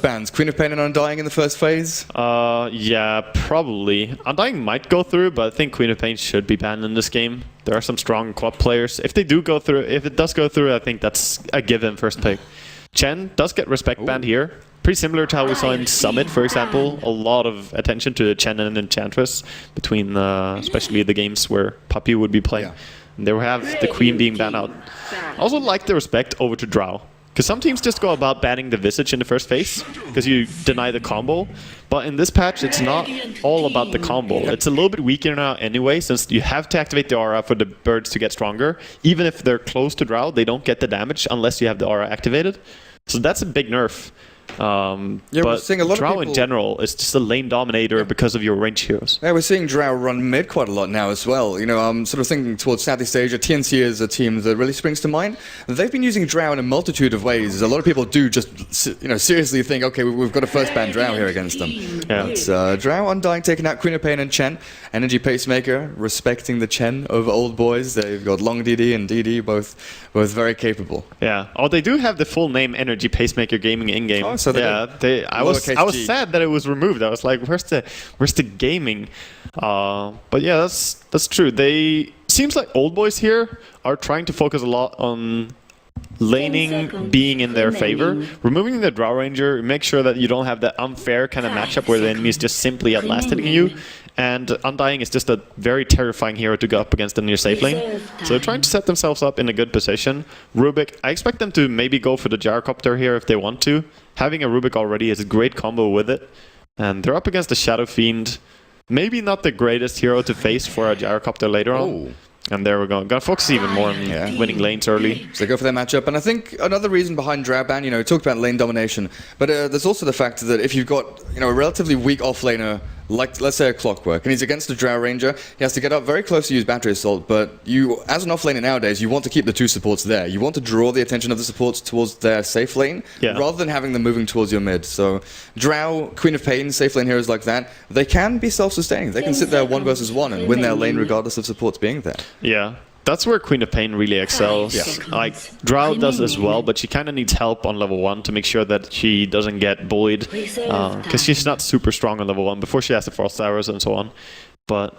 first bans? Queen of Pain and Undying in the first phase? Yeah, probably. Undying might go through, but I think Queen of Pain should be banned in this game. There are some strong quad players. If they do go through, if it does go through, I think that's a given first pick. Chen does get respect banned here. Pretty similar to how we saw in Summit, for example. A lot of attention to Chen and Enchantress between especially the games where Puppy would be playing. And they will have the Queen being banned out. I also like the respect over to Drow. Because some teams just go about banning the Visage in the first phase, because you deny the combo. But in this patch, it's not all about the combo. It's a little bit weaker now anyway, since you have to activate the aura for the birds to get stronger. Even if they're close to Drow, they don't get the damage unless you have the aura activated. So that's a big nerf. But Drow in general is just a lane dominator because of your range heroes. Yeah, we're seeing Drow run mid quite a lot now as well. You know, I'm sort of thinking towards Southeast Asia. TNC is a team that really springs to mind. They've been using Drow in a multitude of ways. A lot of people do just, you know, seriously think, okay, we've got a first ban Drow here against them. Yeah. It's Drow Undying taking out Queen of Pain and Chen. Energy Pacemaker respecting the Chen over OldBoys. They've got Long DD and DD, both very capable. Yeah. Oh, they do have the full name Energy Pacemaker Gaming in-game. Oh, so I was sad that it was removed. I was like, where's the gaming? But yeah, that's true. Seems like OldBoys here are trying to focus a lot on laning being in their favor. Removing the Drow Ranger, make sure that you don't have that unfair kind of matchup where the enemy is just simply outlasting you. And Undying is just a very terrifying hero to go up against in your safe lane. So they're trying to set themselves up in a good position. Rubik, I expect them to maybe go for the Gyrocopter here if they want to. Having a Rubik already is a great combo with it. And they're up against the Shadow Fiend. Maybe not the greatest hero to face for a Gyrocopter later on. And there we go. Gotta focus even more on winning lanes early. So they go for their matchup. And I think another reason behind Drow ban, you know, we talked about lane domination, but there's also the fact that if you've got, you know, a relatively weak off-laner, like, let's say a Clockwork, and he's against a Drow Ranger, he has to get up very close to use Battery Assault, but you, as an off-laner nowadays, you want to keep the two supports there. You want to draw the attention of the supports towards their safe lane, rather than having them moving towards your mid. So Drow, Queen of Pain, safe lane heroes like that, they can be self-sustaining. They can sit there 1 versus 1 and win their lane regardless of supports being there. Yeah. That's where Queen of Pain really excels. Like, Drow does as well, but she kind of needs help on level 1 to make sure that she doesn't get bullied. Because she's not super strong on level 1 before she has the Frost Arrows and so on. But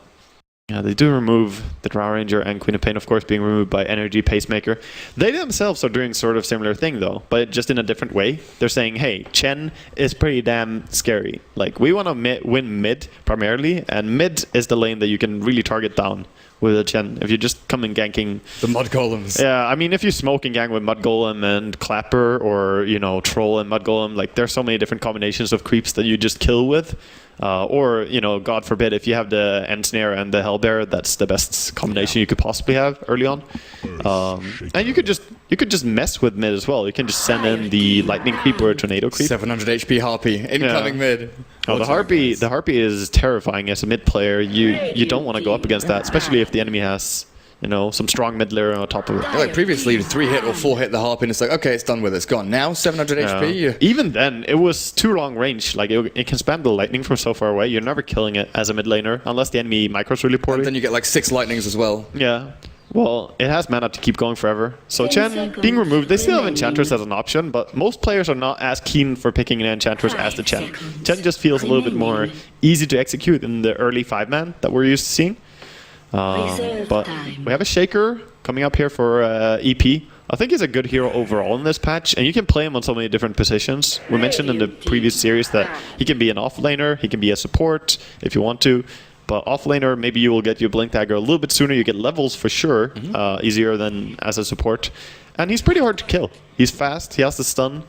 yeah, they do remove the Drow Ranger and Queen of Pain, of course, being removed by Energy Pacemaker. They themselves are doing sort of similar thing, though, but just in a different way. They're saying, hey, Chen is pretty damn scary. Like, we want to win mid, primarily, and mid is the lane that you can really target down with a Chen. If you just come in ganking the Mud Golems. Yeah, I mean, if you smoke and gang with Mud Golem and Clapper, or, you know, Troll and Mud Golem, like, there's so many different combinations of creeps that you just kill with. Or, you know, God forbid, if you have the Ensnare and the Hellbear, that's the best combination you could possibly have early on. And you could just mess with mid as well. You can just send in the Lightning Creep or a Tornado Creep. 700 HP Harpy, incoming mid. Oh, the Harpy is terrifying as a mid player. You don't want to go up against that, especially if the enemy has, you know, some strong mid layer on top of it. Yeah, like previously, 3-hit or 4-hit the Harpy, and it's like, okay, it's done with it, it's gone. Now, 700 HP. Even then, it was too long range. Like, it can spam the lightning from so far away. You're never killing it as a mid laner, unless the enemy micros really poorly. And then you get like 6 lightnings as well. Yeah. Well, it has mana to keep going forever. So Chen being removed, they still have Enchantress as an option, but most players are not as keen for picking an Enchantress as the Chen. Chen just feels a little bit more easy to execute in the early 5-man that we're used to seeing. But we have a Shaker coming up here for EP. I think he's a good hero overall in this patch, and you can play him on so many different positions. We mentioned in the previous series that he can be an off-laner, he can be a support if you want to. But off-laner, maybe you will get your Blink Dagger a little bit sooner. You get levels for sure, easier than as a support. And he's pretty hard to kill. He's fast, he has the stun.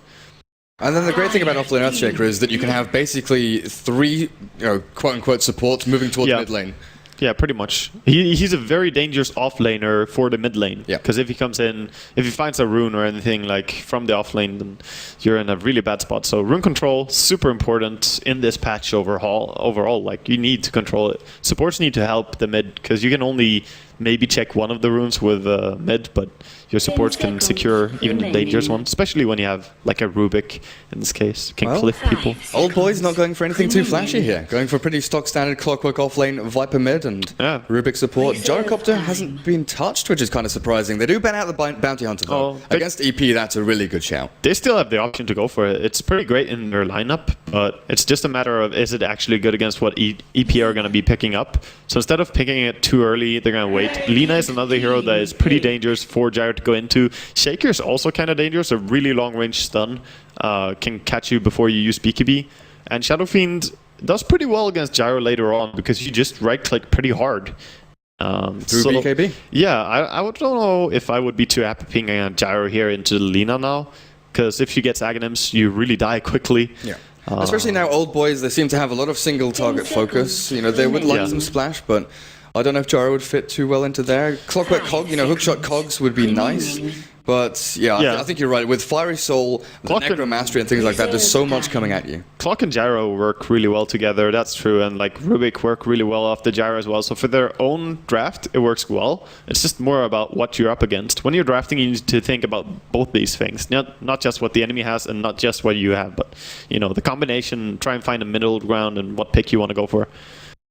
And then the great thing about Offlane Earthshaker is that you can have basically 3, you know, quote-unquote supports moving towards mid lane. Yeah, pretty much. He's a very dangerous off-laner for the mid lane. Because if he comes in, if he finds a rune or anything like from the off-lane, then you're in a really bad spot. So rune control, super important in this patch overall. Like, you need to control it. Supports need to help the mid, because you can only maybe check one of the runes with mid, but your supports can secure even the dangerous one, especially when you have like a Rubik in this case, can cliff people. Old Boys not going for anything too flashy here, going for a pretty stock standard Clockwork offlane, Viper mid, and Rubik support. Gyrocopter hasn't been touched, which is kind of surprising. They do ban out the Bounty Hunter though. Against EP, that's a really good shout. They still have the option to go for it. It's pretty great in their lineup, but it's just a matter of is it actually good against what EP are going to be picking up. So instead of picking it too early, they're going to wait. Lina is another hero that is pretty dangerous for Gyro to go into. Shaker is also kind of dangerous. A really long range stun can catch you before you use BKB. And Shadow Fiend does pretty well against Gyro later on because you just right click pretty hard. Through BKB? Yeah, I don't know if I would be too happy pinging a Gyro here into Lina now. Because if you get Aghanims, you really die quickly. Yeah. Especially now, Old Boys, they seem to have a lot of single target focus. You know, they would like some splash, but I don't know if Gyro would fit too well into there. Clockwork Cog, you know, hookshot Cogs would be nice. But yeah, I think you're right. With Fiery Soul, Necro Mastery and things like that, there's so much coming at you. Clock and Gyro work really well together, that's true. And like Rubik work really well off the Gyro as well. So for their own draft, it works well. It's just more about what you're up against. When you're drafting, you need to think about both these things. Not just what the enemy has and not just what you have, but you know, the combination, try and find a middle ground and what pick you want to go for.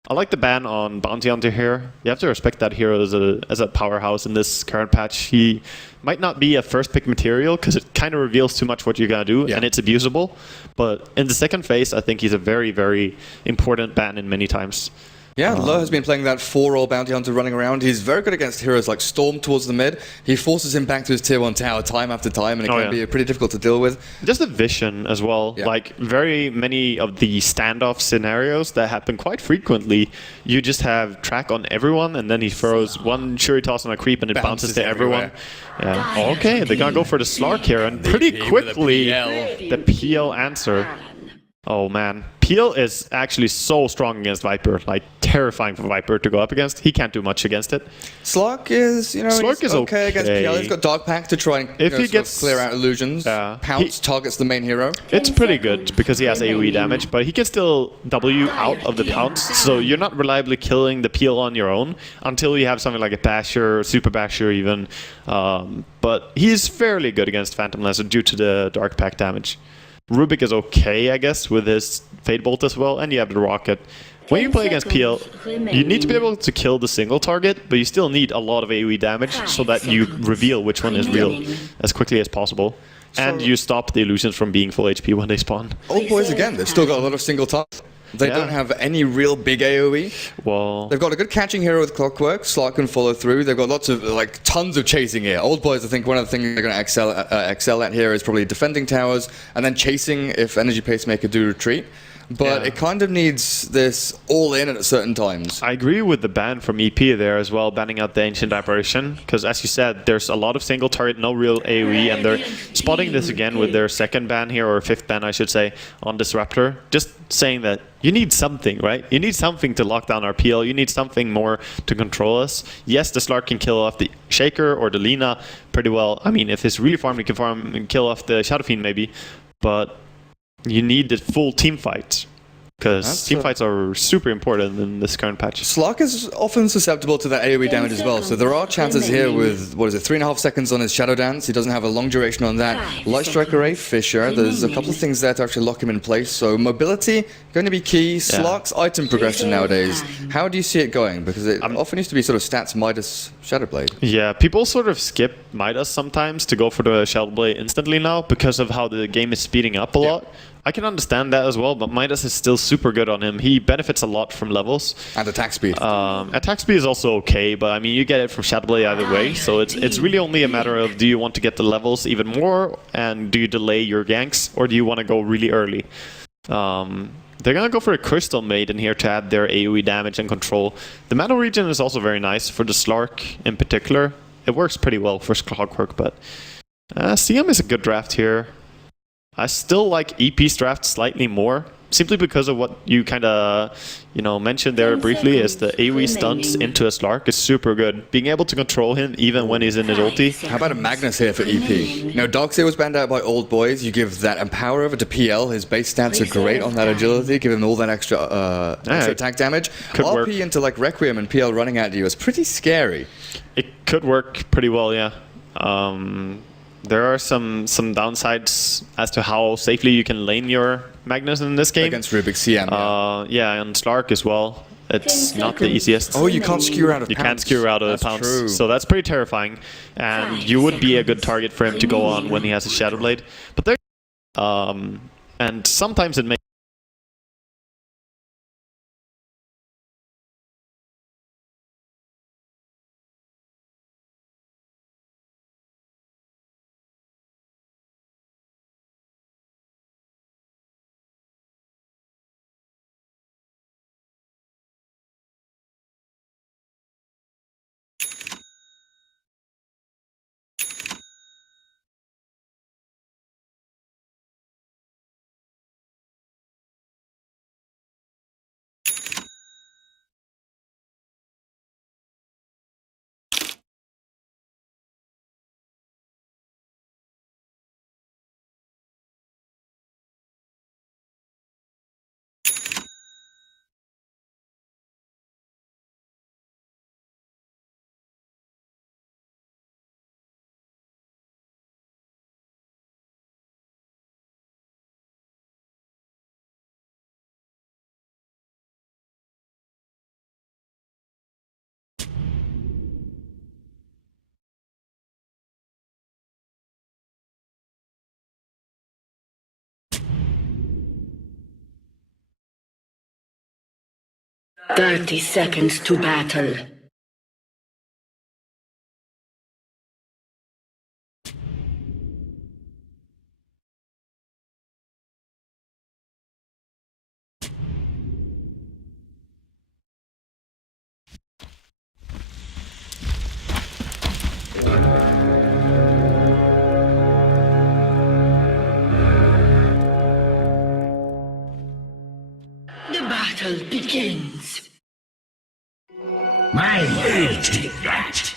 I like the ban on Bounty Hunter here. You have to respect that hero as a powerhouse in this current patch. He might not be a first pick material because it kind of reveals too much what you're going to do and it's abusable. But in the second phase, I think he's a very, very important ban in many times. Yeah, Lo has been playing that 4-roll Bounty Hunter running around. He's very good against heroes like Storm towards the mid. He forces him back to his tier 1 tower time after time, and it can be pretty difficult to deal with. Just the vision as well. Like, very many of the standoff scenarios that happen quite frequently, you just have track on everyone, and then he throws one Shuri toss on a creep, and it bounces to everyone. Yeah. Okay, they're gonna go for the Slark here, and pretty quickly, the PL answer. Oh man, Peel is actually so strong against Viper, like terrifying for Viper to go up against. He can't do much against it. Slark is, you know, Slark is okay against Peel. He's got Dark Pack to try and if he gets clear out illusions. Pounce targets the main hero. It's pretty good because he has AoE damage, but he can still W out of the Pounce, so you're not reliably killing the Peel on your own until you have something like a Basher, Super Basher even. But he's fairly good against Phantom Lancer due to the Dark Pack damage. Rubik is okay, I guess, with his Fade Bolt as well, and you have the Rocket. When you play against PL, you need to be able to kill the single target, but you still need a lot of AoE damage so that you reveal which one is real as quickly as possible. And you stop the illusions from being full HP when they spawn. Old Boys again, they've still got a lot of single targets. They don't have any real big AoE. Well, they've got a good catching hero with Clockwork. Slark can follow through. They've got lots of, like, tons of chasing here. Old Boys, I think one of the things they're going to excel at here is probably defending towers and then chasing if Energy Pacemaker do retreat. But it kind of needs this all in at certain times. I agree with the ban from EP there as well, banning out the Ancient Apparition. Because as you said, there's a lot of single target, no real AoE, and they're spotting this again with their second ban here, or fifth ban, I should say, on Disruptor. Just saying that you need something, right? You need something to lock down our PL. You need something more to control us. Yes, the Slark can kill off the Shaker or the Lina pretty well. I mean, if it's really farmed, he can farm and kill off the Shadow Fiend maybe. But you need the full team fight, because team fights are super important in this current patch. Slark is often susceptible to that AoE damage as well, so there are chances here with, 3.5 seconds on his Shadow Dance. He doesn't have a long duration on that. Light Strike Array, Fisher, there's a couple of things there to actually lock him in place, so mobility going to be key. Slark's item progression nowadays, how do you see it going? Because it often used to be sort of stats Midas Shadowblade. Yeah, people sort of skip Midas sometimes to go for the Shadowblade instantly now because of how the game is speeding up a lot. I can understand that as well, but Midas is still super good on him. He benefits a lot from levels. And attack speed. Attack speed is also okay, but I mean, you get it from Shadowblade either way, so it's really only a matter of do you want to get the levels even more, and do you delay your ganks, or do you want to go really early? They're going to go for a Crystal Maiden here to add their AoE damage and control. The Metal Region is also very nice for the Slark in particular. It works pretty well for Clockwork, but CM is a good draft here. I still like EP's draft slightly more, simply because of what you kind of, mentioned there briefly, is the AoE stunts into a Slark is super good. Being able to control him even when he's in his ulti. How about a Magnus here for EP? Darkseer was banned out by Old Boys. You give that Empower over to PL. His base stats are great on that agility. Give him all that extra attack damage. Could RP work. into like Requiem and PL running at you is pretty scary. It could work pretty well, yeah. There are some downsides as to how safely you can lane your Magnus in this game. Against Rubik's CM. Yeah, and Slark as well. It's not the easiest. Oh, you can't skew out of You pounce. can't skew out of the pounce. True. So that's pretty terrifying. And you would be a good target for him to go on when he has a Shadow Blade. But there, and sometimes it makes. "30 seconds to battle." The battle begins. My will take that.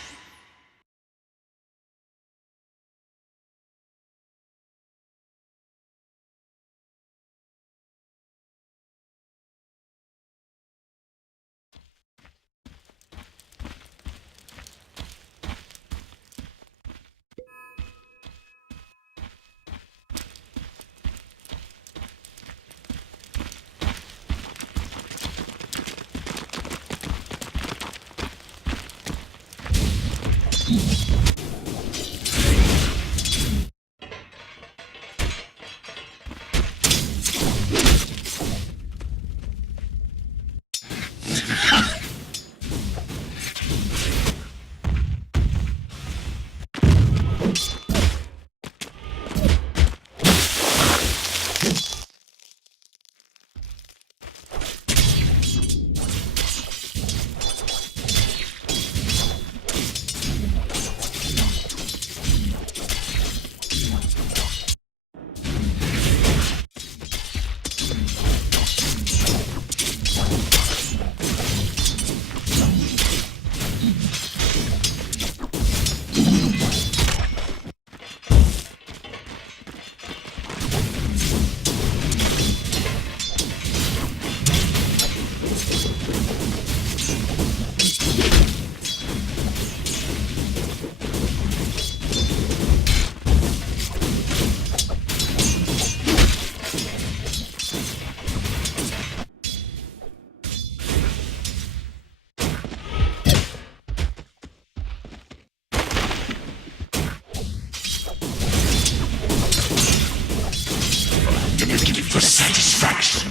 For satisfaction.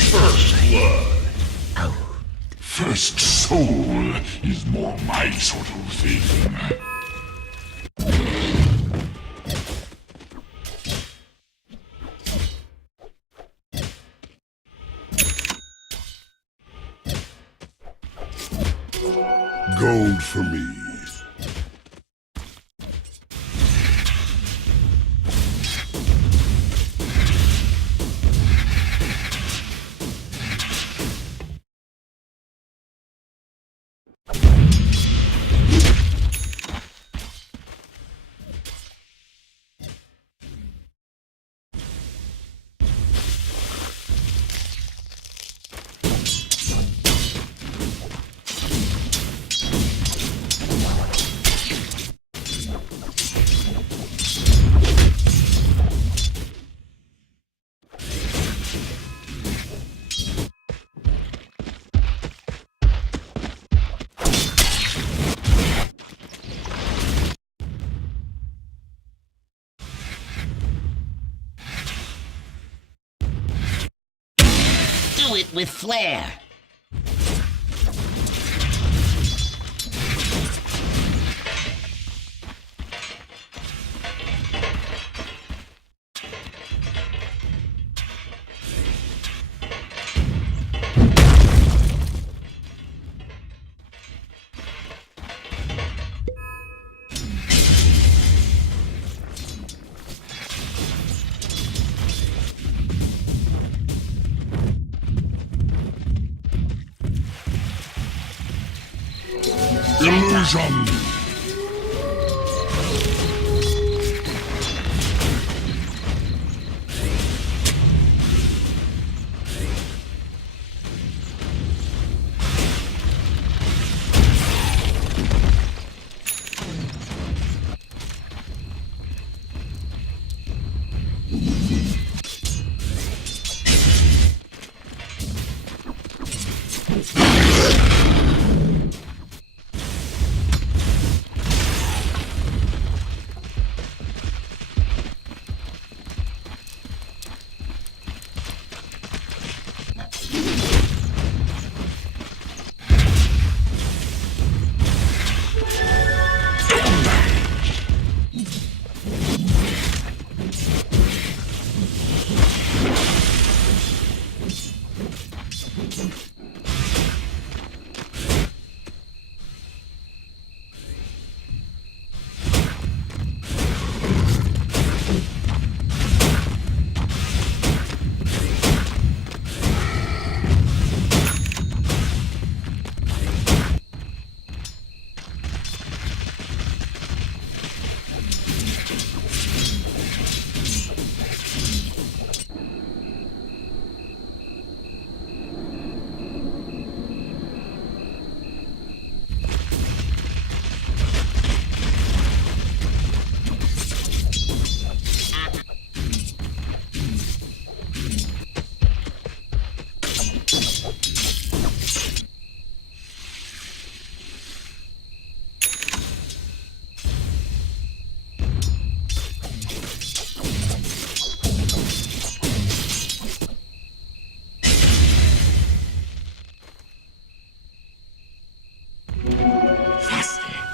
First blood. First soul is more my sort of thing. gold for me. Do it with flair. Illusion!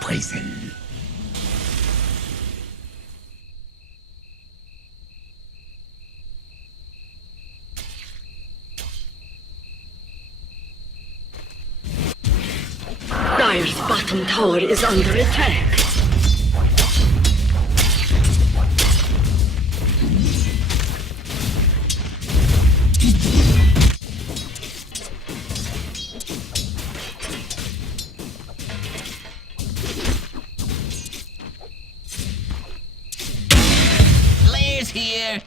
Poison. Dire's bottom tower is under attack. Blair's here.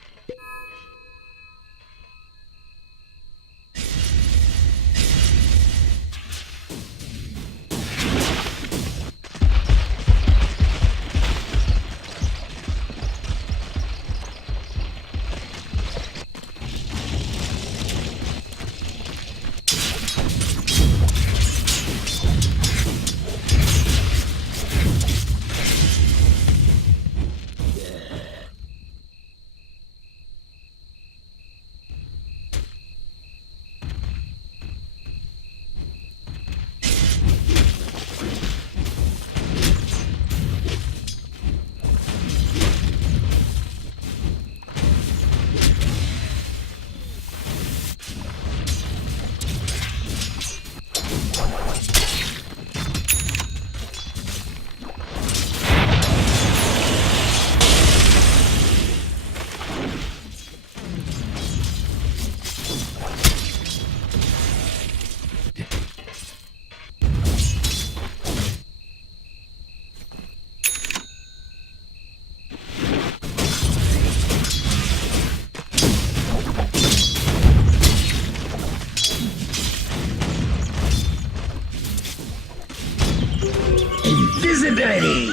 Dirty!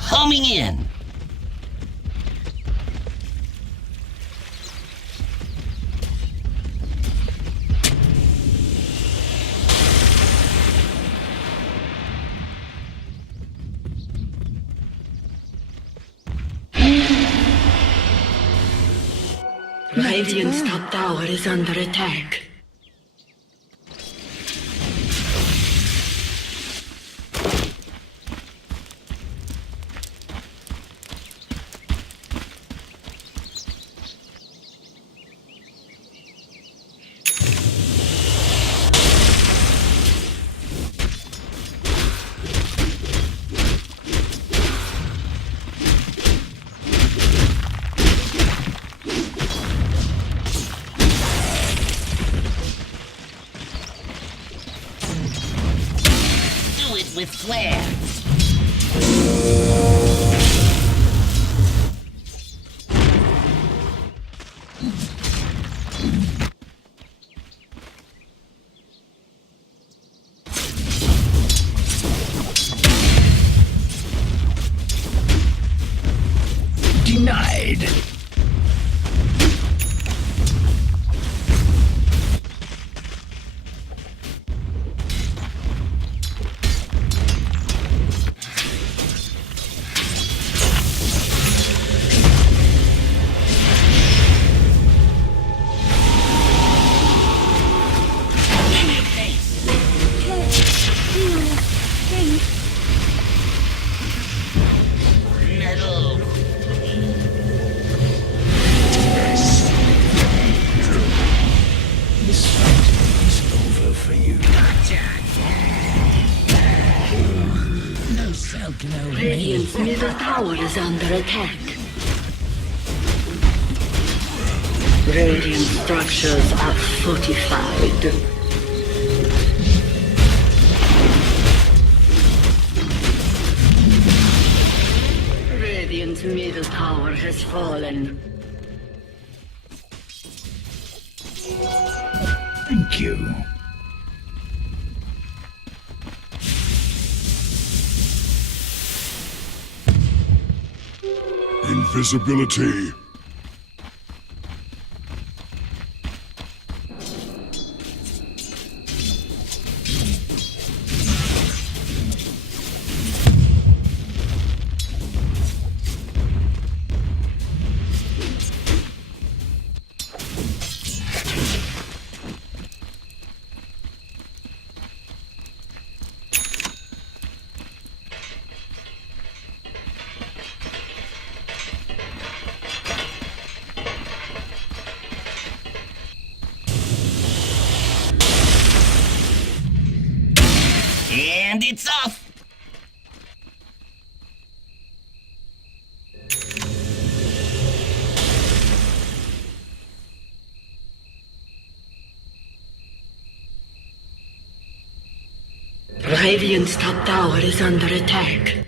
Homing in. Radiant's top tower is under attack. With flair. Denied. Radiant's middle tower is under attack. Radiant structures are fortified. Radiant's middle tower has fallen. Thank you. Invisibility. It's off! Radiant's top tower is under attack.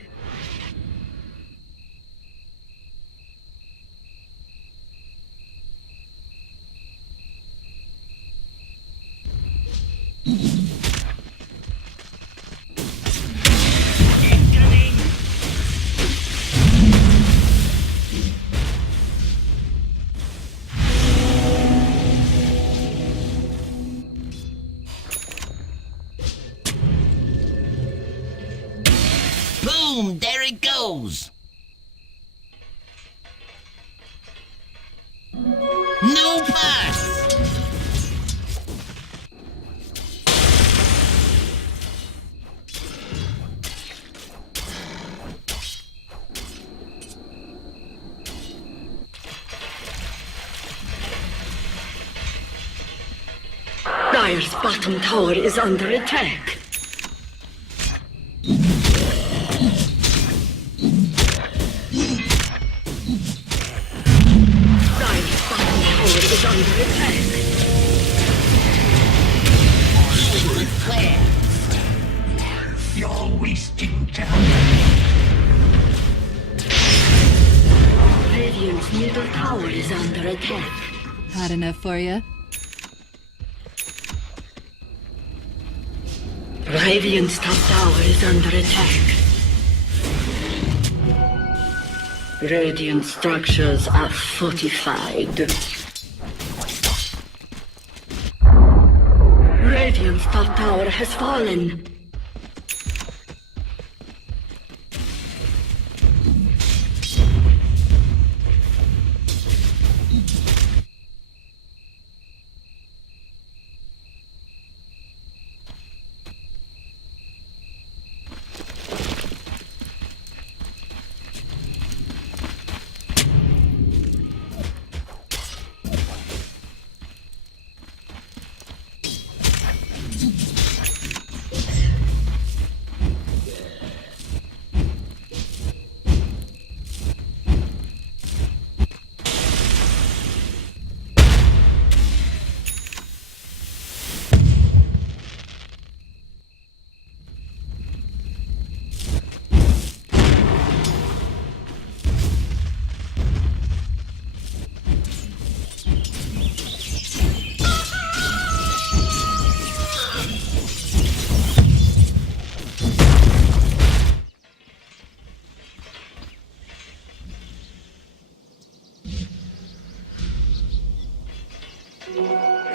Boom! There it goes! No pass! Dire's bottom tower is under attack. Dire's bottom tower is under attack. Flare! You're wasting time. Radiant's middle tower is under attack. Hot enough for you? Radiant's top tower is under attack. Radiant structures are fortified. Radiant's top tower has fallen.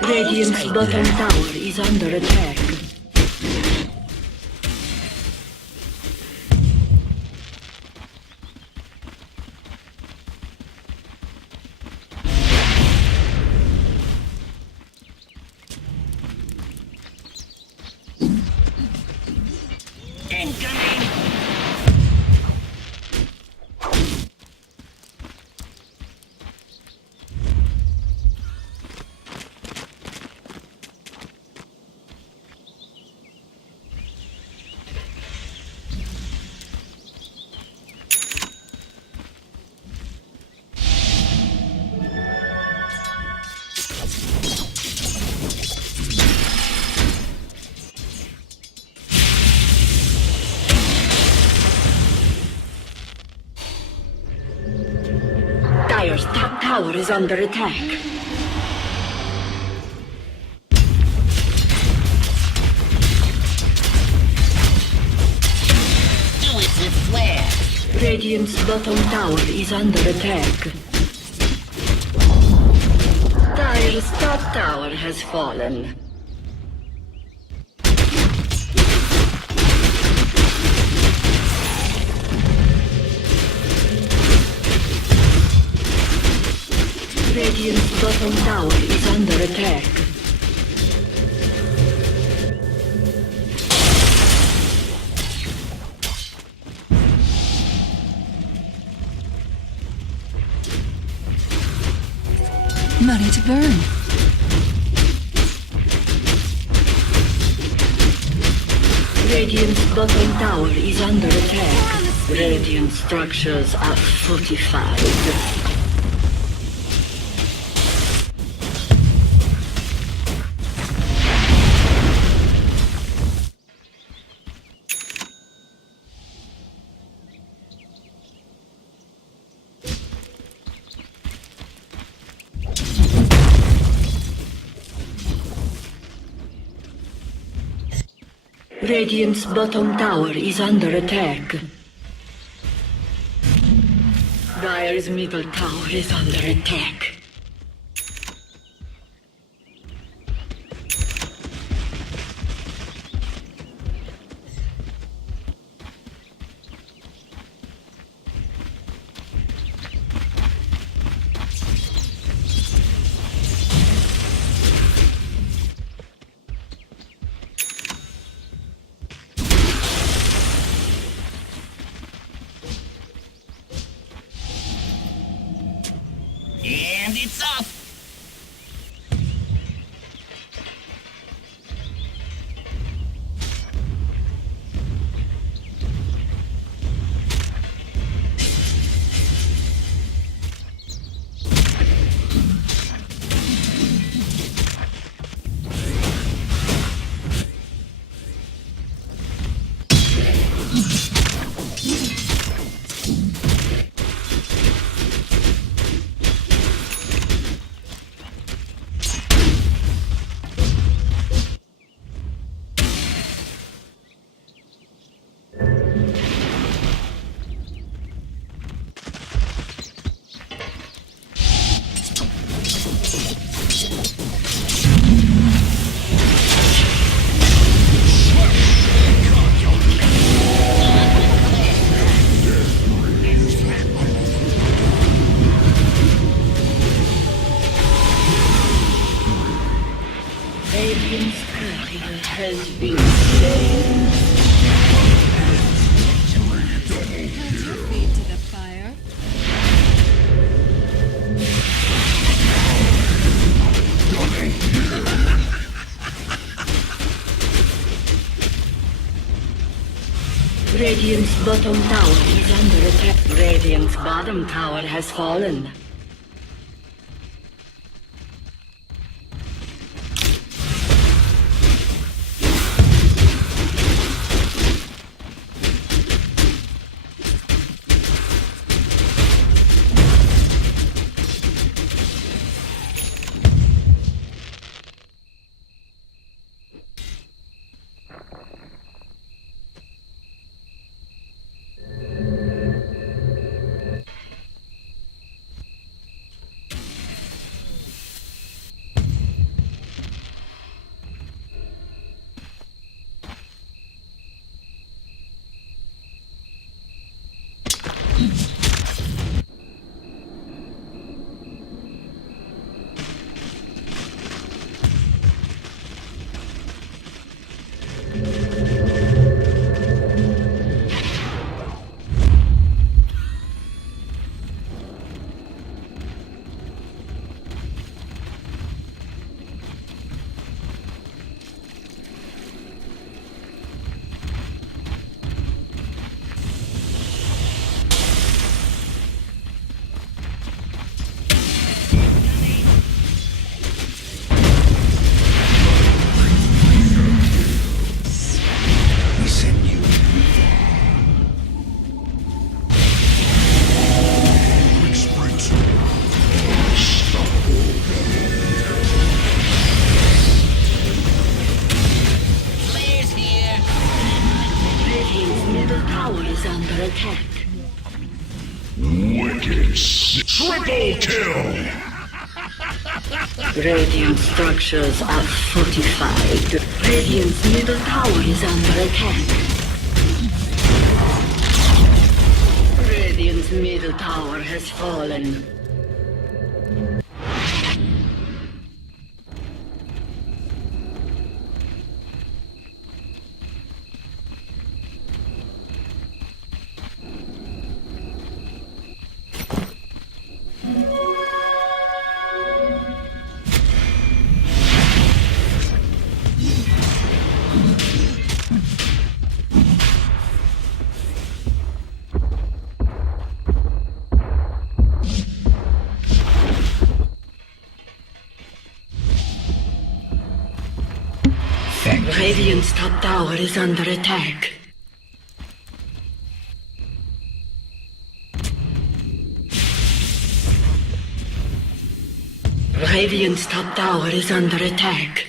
Radiant's bottom tower is under attack. Incoming! Dire's top tower is under attack. Do it with flair! Radiant's bottom tower is under attack. Dire's top tower has fallen. Radiant's bottom tower is under attack. Money to burn. Radiant's bottom tower is under attack. Radiant structures are fortified. Radiant's bottom tower is under attack. Dire's middle tower is under attack. And it's off. Radiant's courier has been slain. Hold your feet to the fire. Radiant's bottom tower is under attack. Radiant's bottom tower has fallen. Flares here. Radiant's middle tower is under attack. Wicked. Triple kill. Radiant structures are fortified. Radiant's middle tower is under attack. Radiant's middle tower has fallen. Radiant's top tower is under attack. Radiant's top tower is under attack.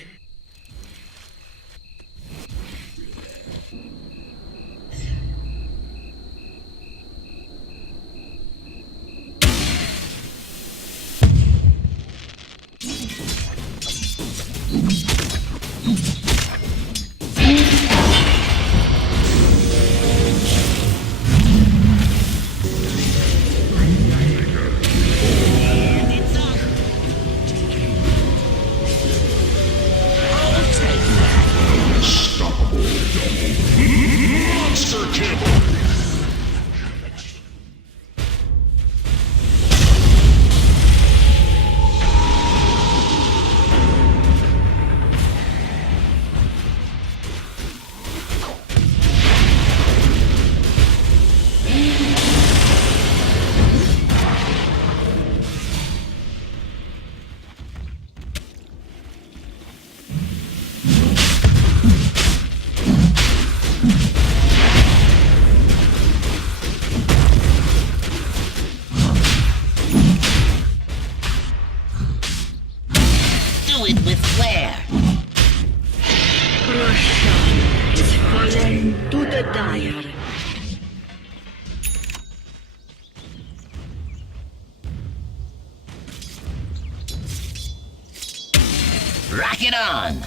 Monster kill. Do it with flair. Russia is fallen to the dire. Rock it on.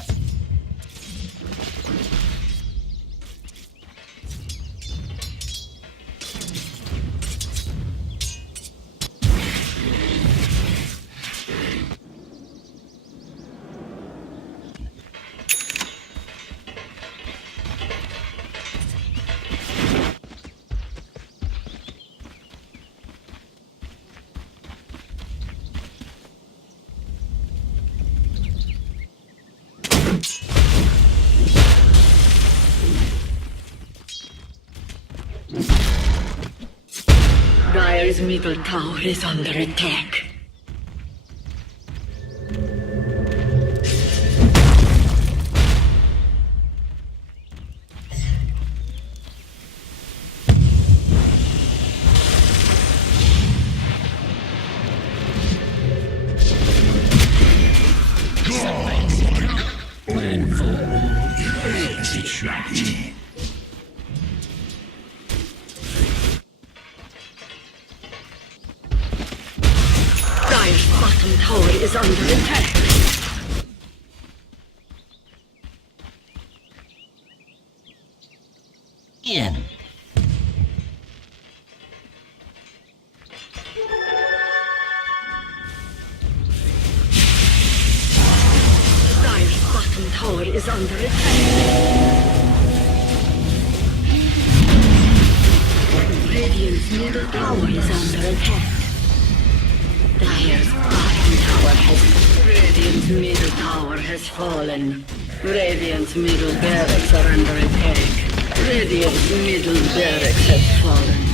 Dire's middle tower is under attack. Dire's bottom tower is under attack. In. Dire's bottom tower is under attack. Radiant's middle tower is under attack. Dire's bottom tower has... Radiant's middle tower has fallen. Radiant's middle barracks are under attack. Radiant's middle barracks have fallen.